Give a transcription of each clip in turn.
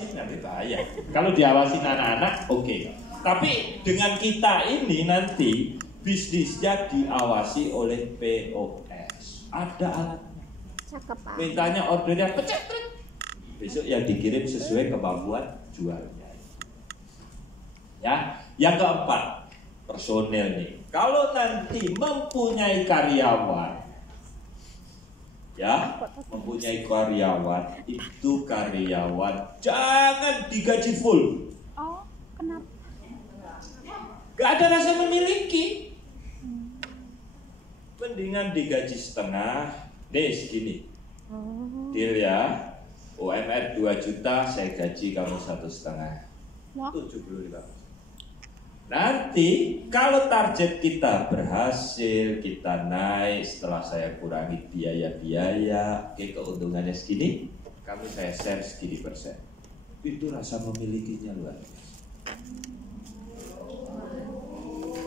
diawasi nanti bahaya. Kalau diawasi anak-anak oke. Tapi dengan kita ini nanti bisnisnya diawasi oleh POS. Ada alatnya. Mintanya ordernya pecet. Besok yang dikirim sesuai kemampuan jualnya. Ya, yang keempat, personel nih. Kalau nanti mempunyai karyawan, ya, mempunyai karyawan, itu karyawan jangan digaji full. Oh, kenapa? Gak ada rasa memiliki. Mendingan digaji setengah. Deh segini. Deal ya. UMR 2 juta, saya gaji kamu 1,5. 75%. Nanti kalau target kita berhasil, kita naik, setelah saya kurangi biaya-biaya, oke, keuntungannya segini, kami saya share segini persen. Itu rasa memilikinya luar biasa.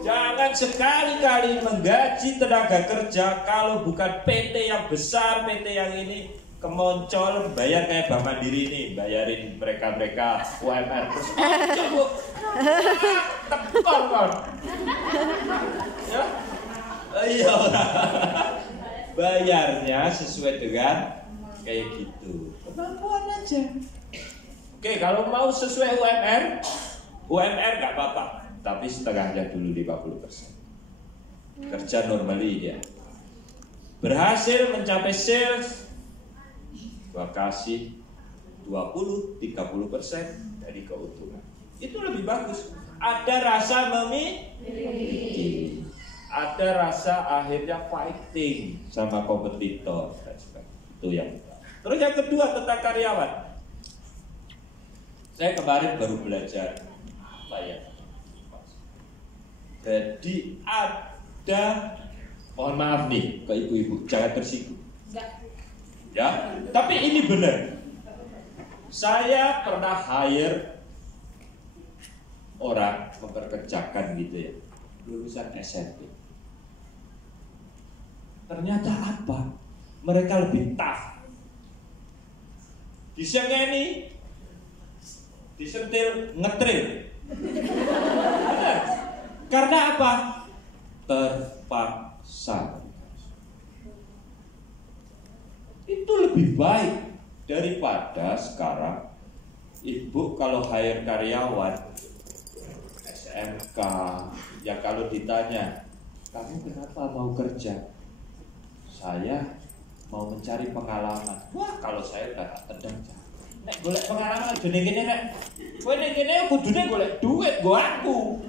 Jangan sekali-kali menggaji tenaga kerja kalau bukan PT yang besar, PT yang ini kemoncol, bayar kayak Bank Mandiri ini, bayarin mereka UMR terus coba tekor kon. Ya? Iya. Bayarnya sesuai dengan kayak gitu. Kemampuan aja. Oke, kalau mau sesuai UMR nggak apa-apa. Tapi setengahnya dulu 50%. Kerja normally dia. Berhasil mencapai sales, gua kasih 20-30% dari keuntungan. Itu lebih bagus. Ada rasa memiliki. Ada rasa akhirnya fighting sama kompetitor. Itu yang. Terus yang kedua tentang karyawan. Saya kemarin baru belajar apa ya? Jadi ada, mohon maaf nih ke ibu-ibu, jangan tersinggung. Ya, tapi ini benar. Saya pernah hire orang memperkerjakan gitu ya, lulusan SMP. Ternyata apa? Mereka lebih tough. Disengeni, disentil, ngetril. Karena apa? Terpaksa. Itu lebih baik daripada sekarang ibu kalau hire karyawan SMK, ya kalau ditanya, kamu kenapa mau kerja? Saya mau mencari pengalaman. Wah, kalau saya udah tendang. Nek golek pengalaman jane kene nek. Kowe nek kene kudune golek duit go aku.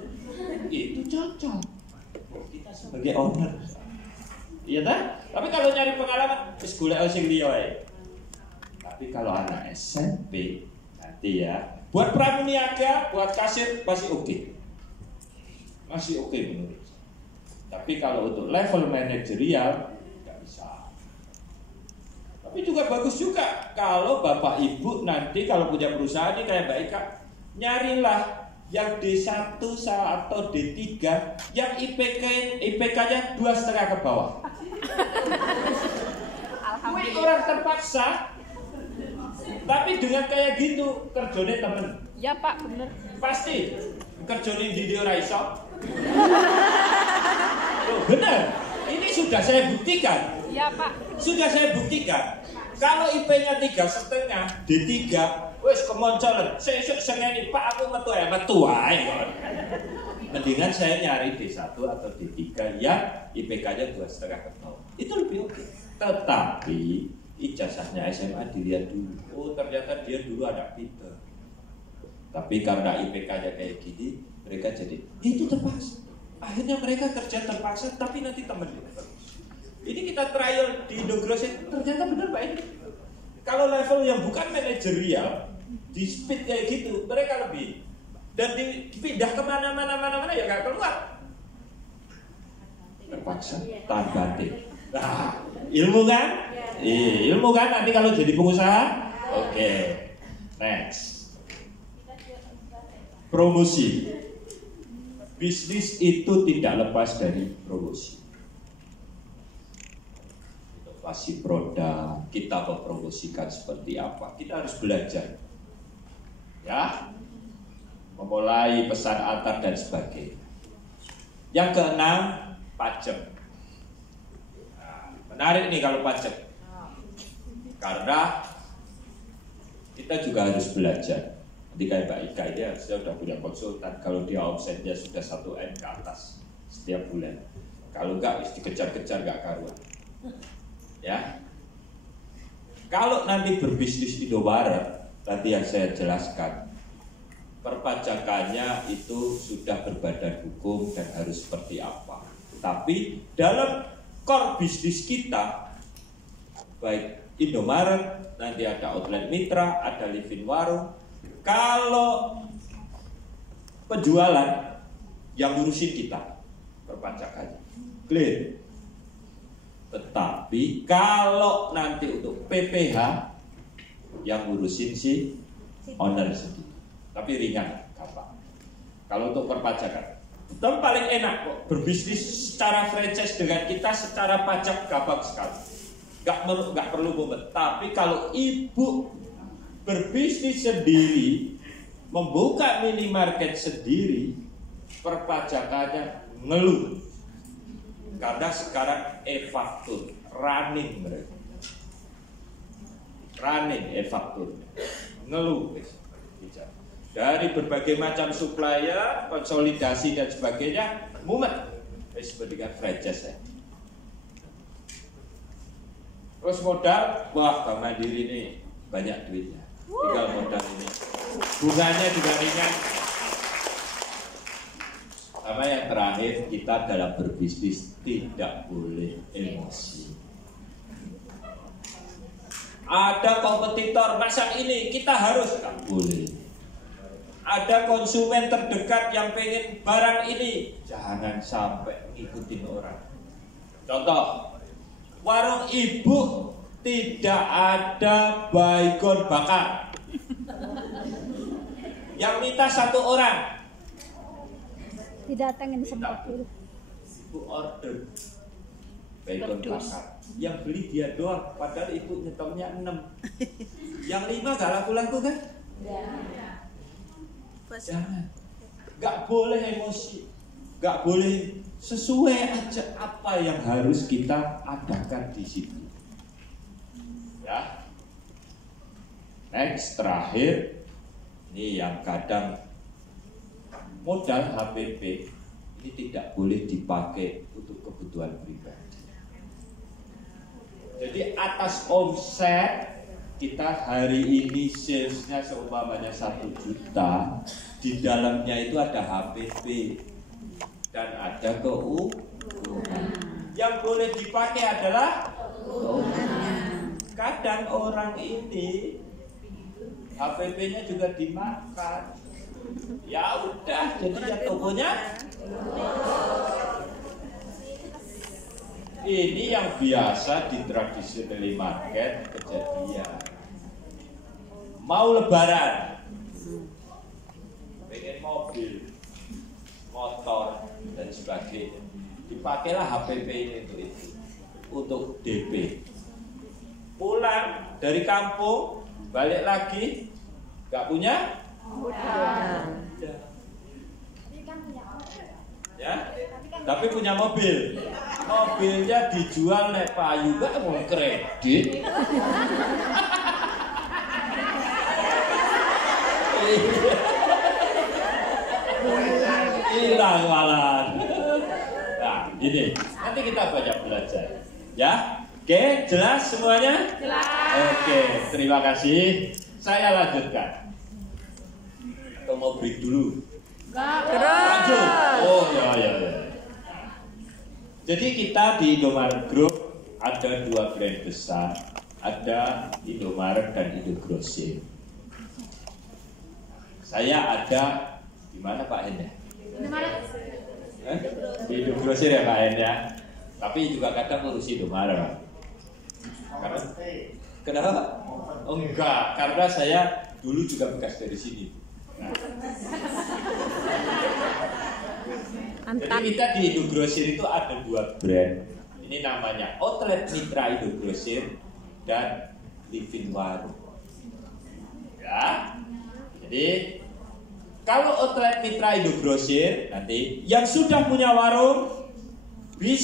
Itu cocok. Kita sebagai owner. Iya tak? Tapi kalau nyari pengalaman, wis golek sing liya ae. Tapi kalau anak SMP nanti ya, buat pramuniaga, buat kasir masih oke. Masih oke menurut saya. Tapi kalau untuk level manajerial nggak bisa. Tapi juga bagus juga kalau bapak ibu nanti kalau punya perusahaan ini kayak Mbak Ika, nyarilah yang D1 atau D3 yang IPK-nya 2,5 ke bawah. Alhamdulillah. Orang terpaksa, tapi dengan kayak gitu kerjanya temen. Ya Pak, bener. Pasti kerjanya di ora iso. Loh, bener. Ini sudah saya buktikan. Ya Pak. Sudah saya buktikan. Kalau IP-nya 3,5, D3, wes kemoncolan. Sesuk sengeni Pak aku metu ae kon. Mendingan saya nyari D1 atau D3 yang IPK-nya 2,5 ke bawah. Itu lebih oke. Tetapi ijazahnya SMA dilihat dulu. Oh, ternyata dia dulu anak pintar. Tapi karena IPK-nya kayak gini, mereka jadi itu terpaksa. Akhirnya mereka kerja terpaksa, tapi nanti temennya. Ini kita trial di Indogrowth, ternyata benar Pak ini. Kalau level yang bukan manajerial, di speed kayak gitu, mereka lebih. Dan dipindah kemana-mana ya nggak keluar. Terpaksa, tabatin. Nah, ilmu kan? Iya, ilmu kan nanti kalau jadi pengusaha. Oke, next. Promosi. Bisnis itu tidak lepas dari promosi. Inovasi produk, kita mempromosikan seperti apa. Kita harus belajar. Ya, memulai pesan antar dan sebagainya. Yang keenam, pajak. Nah, menarik nih kalau pajak, karena kita juga harus belajar. Nanti kayak Mbak Ika ini harusnya sudah punya konsultan. Kalau dia omsetnya sudah 1 M ke atas setiap bulan, kalau enggak dikejar-kejar enggak karuan. Ya, kalau nanti berbisnis Indomaret, nanti yang saya jelaskan, perpajakannya itu sudah berbadan hukum dan harus seperti apa. Tapi dalam core bisnis kita, baik Indomaret, nanti ada outlet mitra, ada living warung. Kalau penjualan yang ngurusin kita, perpajakannya clear. Tetapi kalau nanti untuk PPH yang ngurusin si owner sendiri, tapi ringan, gampang. Kalau untuk perpajakan, itu paling enak kok berbisnis secara franchise dengan kita secara pajak gampang sekali. Nggak perlu mumet. Tapi kalau ibu berbisnis sendiri, membuka minimarket sendiri, perpajakannya ngeluh. Karena sekarang e-faktur, running mereka. Running e-faktur, ngeluh. Dari berbagai macam supplier, konsolidasi dan sebagainya, mumet. Seperti franchise ya. Terus modal, wah Bank Mandiri ini banyak duitnya. Tinggal modal ini, bunganya juga ringan. Sama yang terakhir, kita dalam berbisnis tidak boleh emosi. Ada kompetitor masa ini kita harus, nggak boleh. Ada konsumen terdekat yang pengen barang ini, jangan sampai ngikutin orang. Contoh, warung ibu tidak ada baygon bakar. Yang minta 1 orang. Didatengin sempat dulu. Ibu order baygon bakar. Yang beli dia doang, padahal ibu nyetornya 6. Yang 5 gak laku-laku kan? Jangan. Gak boleh emosi. Gak boleh, sesuai aja apa yang harus kita adakan di situ. Ya. Next, terakhir, ini yang kadang modal HPP ini tidak boleh dipakai untuk kebutuhan pribadi. Jadi atas omset kita hari ini salesnya seumpamanya 1 juta, di dalamnya itu ada HPP dan ada keuntungan. Yang boleh dipakai adalah keuntungan. Kadang orang ini HPP-nya juga dimakan. Ya udah, jadinya tokonya. Ini yang biasa di traditional market kejadian. Mau lebaran, pengen mobil, motor dan sebagainya, dipakailah HPP ini untuk DP. Pulang dari kampung, balik lagi, gak punya? Udah. Ya, tapi punya mobil. Mobilnya dijual nek payu, gak mau kredit. Hilang malah. Nah, gini, nanti kita banyak belajar. Ya, oke, jelas semuanya? Jelas. Oke, terima kasih. Saya lanjutkan. Atau mau break dulu? Lanjut. Oh ya. Jadi kita di Indomaret Group ada 2 brand besar, ada Indomaret dan Indogrosir. Saya ada di mana Pak Hen ya? Di Indogrosir ya Pak Hen ya. Tapi juga kadang ngurusi Indomaret. Kenapa? Oh enggak, karena saya dulu juga bekas dari sini. Nah. Jadi kita di Indogrosir itu ada 2 brand. Ini namanya Outlet Mitra Indogrosir dan Living Warung. Ya. Jadi Jadi kalau outlet mitra Indogrosir nanti yang sudah punya warung bisa